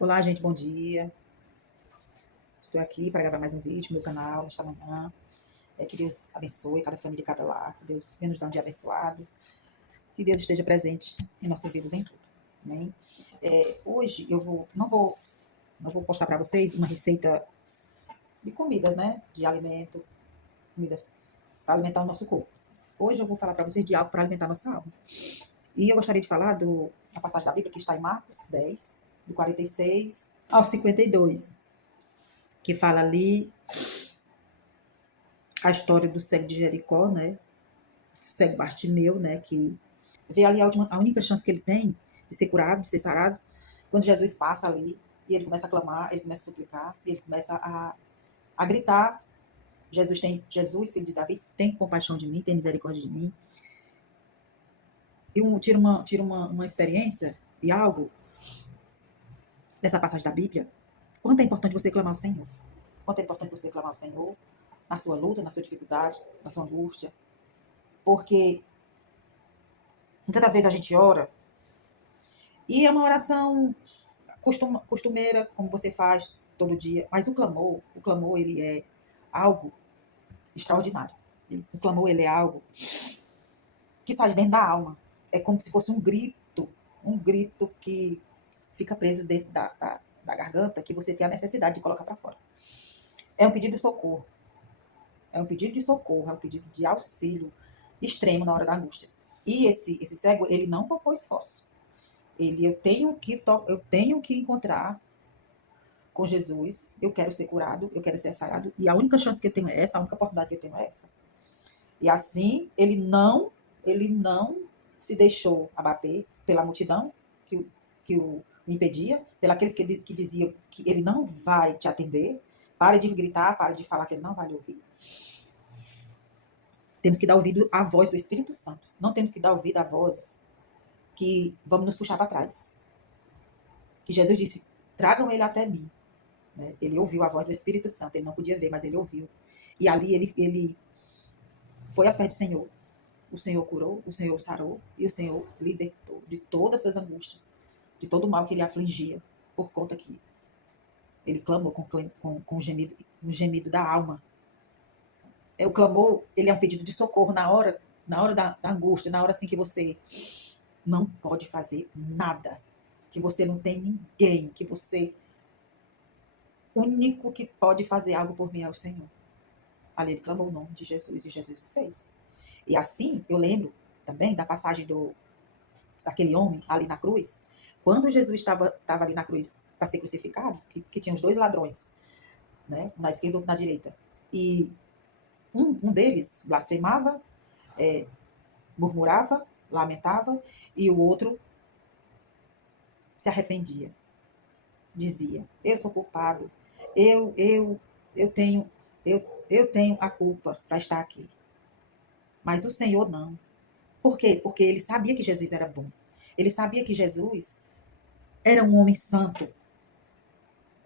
Olá, gente, bom dia. Estou aqui para gravar mais um vídeo no meu canal nesta manhã. Que Deus abençoe cada família e cada lar. Que Deus venha nos dar um dia abençoado. Que Deus esteja presente em nossas vidas em tudo. Amém? Hoje eu não vou postar para vocês uma receita de comida, né? De alimento, comida para alimentar o nosso corpo. Hoje eu vou falar para vocês de algo para alimentar a nossa alma. E eu gostaria de falar da passagem da Bíblia que está em Marcos 10, do 46 ao 52, que fala ali a história do cego de Jericó, né? O cego Bartimeu, né? Que vê ali a única chance que ele tem de ser curado, de ser sarado, quando Jesus passa ali e ele começa a clamar, ele começa a suplicar, ele começa a gritar: Jesus, filho de Davi, tem compaixão de mim, tem misericórdia de mim. E tira uma experiência e algo dessa passagem da Bíblia. Quanto é importante você clamar ao Senhor. Quanto é importante você clamar ao Senhor na sua luta, na sua dificuldade, na sua angústia. Porque muitas das vezes a gente ora e é uma oração costumeira, como você faz todo dia, mas o clamor ele é algo extraordinário. O clamor ele é algo que sai de dentro da alma. É como se fosse um grito que fica preso dentro da garganta, que você tem a necessidade de colocar para fora. É um pedido de socorro. É um pedido de socorro, é um pedido de auxílio extremo na hora da angústia. E esse cego, ele não poupou esforço. Eu tenho que encontrar com Jesus, eu quero ser curado, eu quero ser sarado, e a única chance que eu tenho é essa, a única oportunidade que eu tenho é essa. E assim, ele não se deixou abater pela multidão que o impedia, pelos que diziam que ele não vai te atender. Pare de gritar, pare de falar que ele não vai lhe ouvir. Temos que dar ouvido à voz do Espírito Santo. Não temos que dar ouvido à voz que vamos nos puxar para trás. Que Jesus disse: tragam ele até mim. Né? Ele ouviu a voz do Espírito Santo. Ele não podia ver, mas ele ouviu. E ali ele foi aos pés do Senhor. O Senhor curou, o Senhor sarou e o Senhor libertou de todas as suas angústias, de todo o mal que ele afligia, por conta que ele clamou com um gemido da alma. O clamor, ele é um pedido de socorro na hora da angústia, na hora assim que você não pode fazer nada, que você não tem ninguém, que você o único que pode fazer algo por mim é o Senhor. Ali ele clamou o nome de Jesus e Jesus o fez. E assim, eu lembro também da passagem daquele homem ali na cruz, quando Jesus estava ali na cruz para ser crucificado, que tinha os dois ladrões, né, na esquerda e outro na direita, e um deles blasfemava, é, murmurava, lamentava, e o outro se arrependia, dizia: eu sou culpado, eu, eu, eu tenho, eu tenho a culpa para estar aqui. Mas o Senhor não. Por quê? Porque ele sabia que Jesus era bom. Ele sabia que Jesus era um homem santo.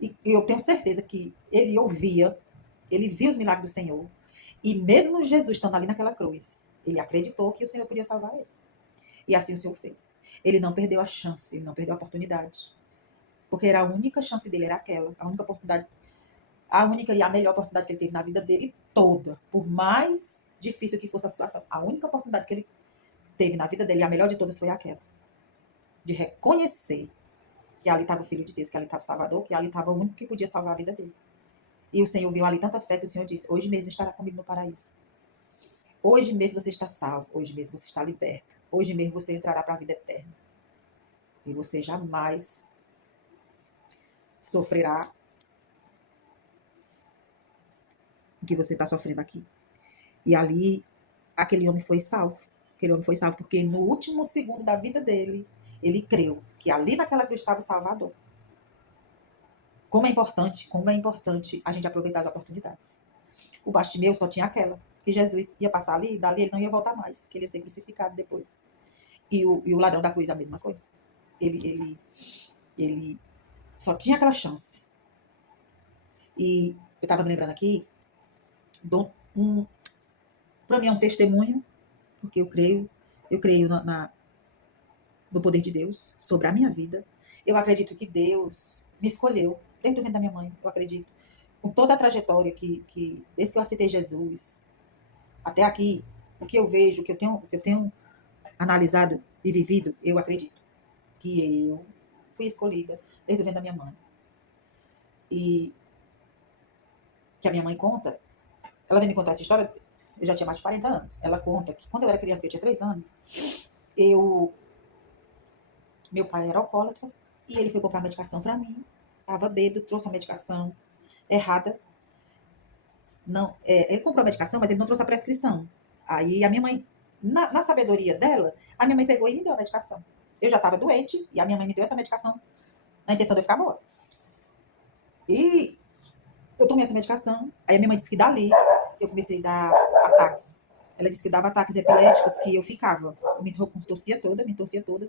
E eu tenho certeza que ele via os milagres do Senhor. E mesmo Jesus estando ali naquela cruz, ele acreditou que o Senhor podia salvar ele. E assim o Senhor fez. Ele não perdeu a chance, ele não perdeu a oportunidade. Porque era a única chance dele, era aquela. A única oportunidade, a única e a melhor oportunidade que ele teve na vida dele toda. Por mais difícil que fosse a situação, a única oportunidade que ele teve na vida dele, e a melhor de todas, foi aquela. De reconhecer que ali estava o Filho de Deus, que ali estava o Salvador, que ali estava o único que podia salvar a vida dele. E o Senhor viu ali tanta fé que o Senhor disse: hoje mesmo estará comigo no paraíso. Hoje mesmo você está salvo, hoje mesmo você está liberto, hoje mesmo você entrará para a vida eterna. E você jamais sofrerá o que você está sofrendo aqui. E ali, aquele homem foi salvo. Aquele homem foi salvo porque no último segundo da vida dele, ele creu que ali naquela cruz estava o Salvador. Como é importante a gente aproveitar as oportunidades. O Bartimeu só tinha aquela, que Jesus ia passar ali, dali ele não ia voltar mais, que ele ia ser crucificado depois. E o ladrão da cruz a mesma coisa. Ele só tinha aquela chance. E eu estava me lembrando aqui, para mim é um testemunho, porque eu creio no poder de Deus sobre a minha vida. Eu acredito que Deus me escolheu desde o ventre da minha mãe, eu acredito. Com toda a trajetória desde que eu aceitei Jesus até aqui, o que eu vejo, o que eu tenho analisado e vivido, eu acredito que eu fui escolhida desde o ventre da minha mãe. E que a minha mãe conta, ela vem me contar essa história, eu já tinha mais de 40 anos. Ela conta que quando eu era criança, que eu tinha 3 anos, eu meu pai era alcoólatra e ele foi comprar medicação para mim. Tava bêbado, trouxe a medicação errada. Não, ele comprou a medicação, mas ele não trouxe a prescrição. Aí a minha mãe, na sabedoria dela, a minha mãe pegou e me deu a medicação. Eu já estava doente e a minha mãe me deu essa medicação na intenção de eu ficar boa. E eu tomei essa medicação. Aí a minha mãe disse que dali eu comecei a dar ataques. Ela disse que dava ataques epiléticos que eu ficava. Eu me torcia toda,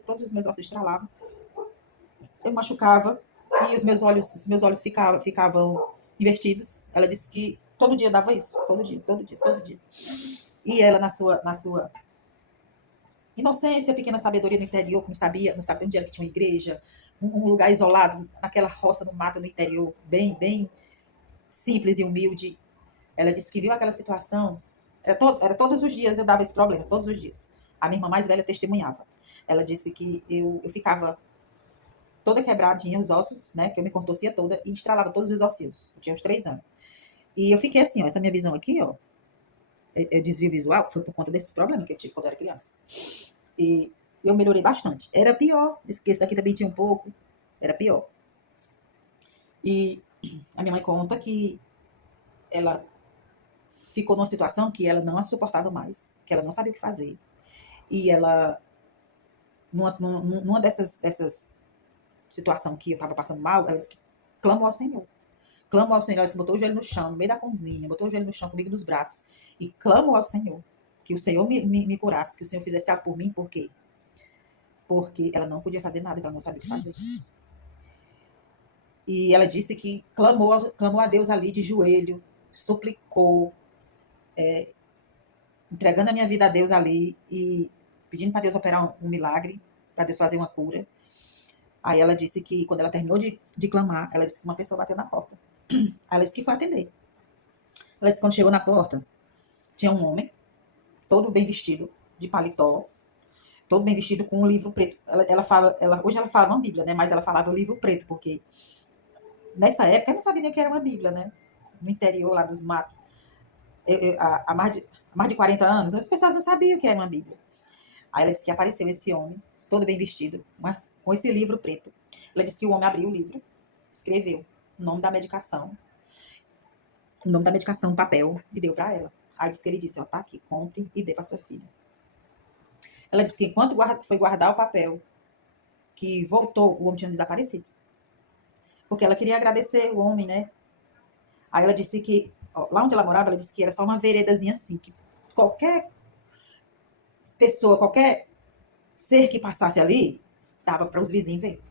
todos os meus ossos estralavam. Eu machucava e os meus olhos ficavam invertidos. Ela disse que todo dia dava isso, todo dia, todo dia, todo dia. E ela na sua inocência, pequena sabedoria no interior, que não sabia onde era que tinha uma igreja, um lugar isolado, naquela roça no mato no interior, bem, bem simples e humilde. Ela disse que viu aquela situação, era todos os dias eu dava esse problema, todos os dias. A minha irmã mais velha testemunhava. Ela disse que eu ficava toda quebradinha, os ossos, né? Que eu me contorcia toda e estralava todos os ossinhos. Eu tinha uns 3 anos. E eu fiquei assim, ó, essa minha visão aqui, ó, eu desvio visual, foi por conta desse problema que eu tive quando eu era criança. E eu melhorei bastante. Era pior, esse daqui também tinha um pouco, era pior. E a minha mãe conta que ela ficou numa situação que ela não a suportava mais, que ela não sabia o que fazer. E ela, numa dessas situação que eu estava passando mal, ela disse que clamou ao Senhor. Clamou ao Senhor, ela disse, botou o joelho no chão, no meio da cozinha, botou o joelho no chão comigo nos braços e clamou ao Senhor, que o Senhor me curasse, que o Senhor fizesse algo por mim, por quê? Porque ela não podia fazer nada, que ela não sabia o que fazer. E ela disse que clamou a Deus ali de joelho, suplicou, entregando a minha vida a Deus ali e pedindo para Deus operar um milagre, para Deus fazer uma cura. Aí ela disse que quando ela terminou de clamar, ela disse que uma pessoa bateu na porta. Aí ela disse que foi atender. Ela disse que quando chegou na porta, tinha um homem, todo bem vestido, de paletó, todo bem vestido com um livro preto. Hoje ela fala uma Bíblia, né? Mas ela falava o livro preto, porque nessa época eu não sabia nem o que era uma Bíblia, né? No interior lá dos matos. Há mais de 40 anos, as pessoas não sabiam o que era uma Bíblia. Aí ela disse que apareceu esse homem, todo bem vestido, mas com esse livro preto. Ela disse que o homem abriu o livro, escreveu o nome da medicação, no papel, e deu para ela. Aí disse que ele disse, ó, tá aqui, compre e dê para sua filha. Ela disse que enquanto foi guardar o papel, que voltou, o homem tinha desaparecido. Porque ela queria agradecer o homem, né? Aí ela disse que, ó, lá onde ela morava, ela disse que era só uma veredazinha assim, que qualquer pessoa, qualquer ser que passasse ali, dava para os vizinhos ver.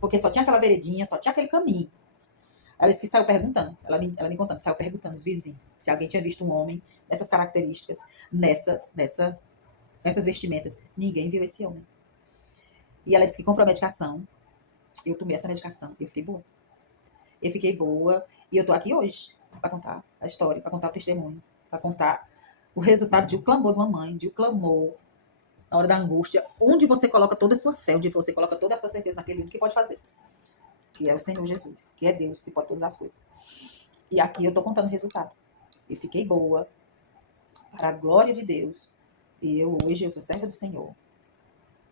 Porque só tinha aquela veredinha, só tinha aquele caminho. Ela disse que saiu perguntando, ela me contando, saiu perguntando aos vizinhos se alguém tinha visto um homem dessas características, nessas vestimentas. Ninguém viu esse homem. E ela disse que comprou a medicação. Eu tomei essa medicação e eu fiquei boa. Eu fiquei boa e eu tô aqui hoje para contar a história, para contar o testemunho, para contar o resultado de um clamor de uma mãe, de um clamor na hora da angústia, onde você coloca toda a sua fé, onde você coloca toda a sua certeza naquele único que pode fazer, que é o Senhor Jesus, que é Deus, que pode todas as coisas. E aqui eu tô contando o resultado. Eu fiquei boa, para a glória de Deus. E hoje eu sou serva do Senhor.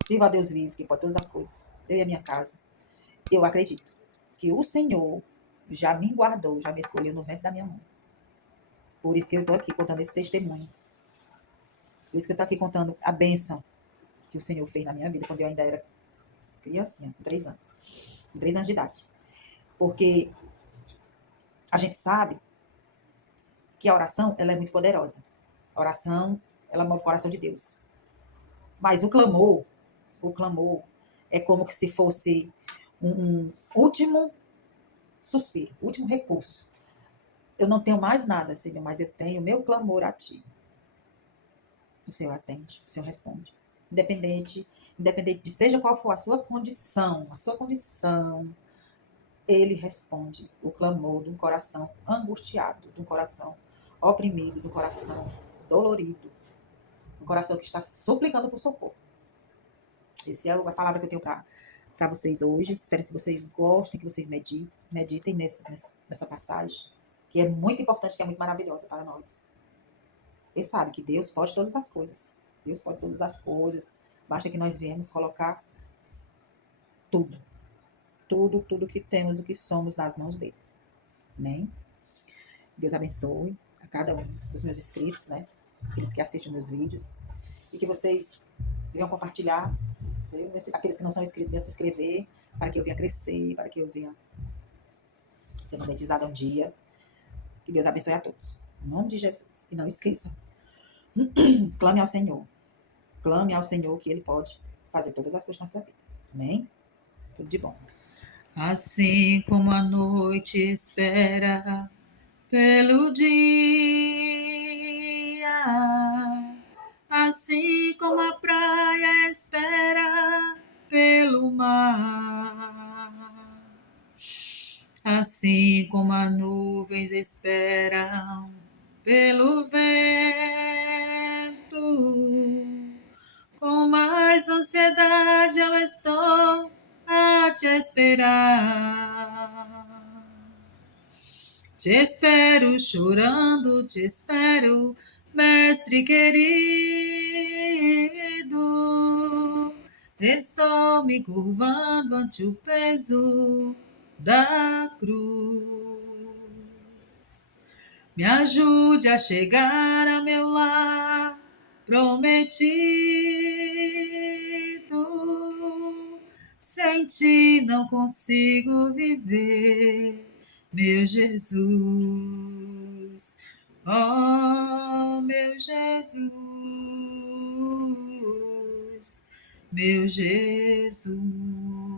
Sirva a Deus vivo, que pode todas as coisas. Eu e a minha casa. Eu acredito que o Senhor já me guardou, já me escolheu no ventre da minha mãe. Por isso que eu estou aqui contando esse testemunho. Por isso que eu estou aqui contando a bênção que o Senhor fez na minha vida quando eu ainda era criancinha, com 3 anos. Com 3 anos de idade. Porque a gente sabe que a oração, ela é muito poderosa. A oração, ela move o coração de Deus. Mas o clamor é como se fosse um último suspiro, último recurso. Eu não tenho mais nada, Senhor, mas eu tenho meu clamor a Ti. O Senhor atende, o Senhor responde. independente de seja qual for a sua condição, ele responde o clamor de um coração angustiado, de um coração oprimido, de um coração dolorido, um coração que está suplicando por socorro. Essa é a palavra que eu tenho para vocês hoje. Espero que vocês gostem, que vocês meditem nessa passagem, que é muito importante, que é muito maravilhosa para nós. E sabe que Deus pode todas as coisas. Deus pode todas as coisas. Basta que nós viemos colocar tudo. Tudo que temos, o que somos nas mãos dele. Amém? Deus abençoe a cada um dos meus inscritos, né? Aqueles que assistem meus vídeos. E que vocês venham compartilhar. Aqueles que não são inscritos, venham se inscrever, para que eu venha crescer, para que eu venha ser monetizado um dia. Que Deus abençoe a todos. Em nome de Jesus. E não esqueçam. Clame ao Senhor. Clame ao Senhor, que Ele pode fazer todas as coisas na sua vida. Amém? Tudo de bom. Assim como a noite espera pelo dia, assim como a praia espera pelo mar, assim como as nuvens esperam pelo vento, com mais ansiedade eu estou a te esperar. Te espero chorando, te espero, mestre querido. Estou me curvando ante o peso da cruz. Me ajude a chegar a meu lar prometido. Sem ti não consigo viver, meu Jesus. Oh, meu Jesus, meu Jesus.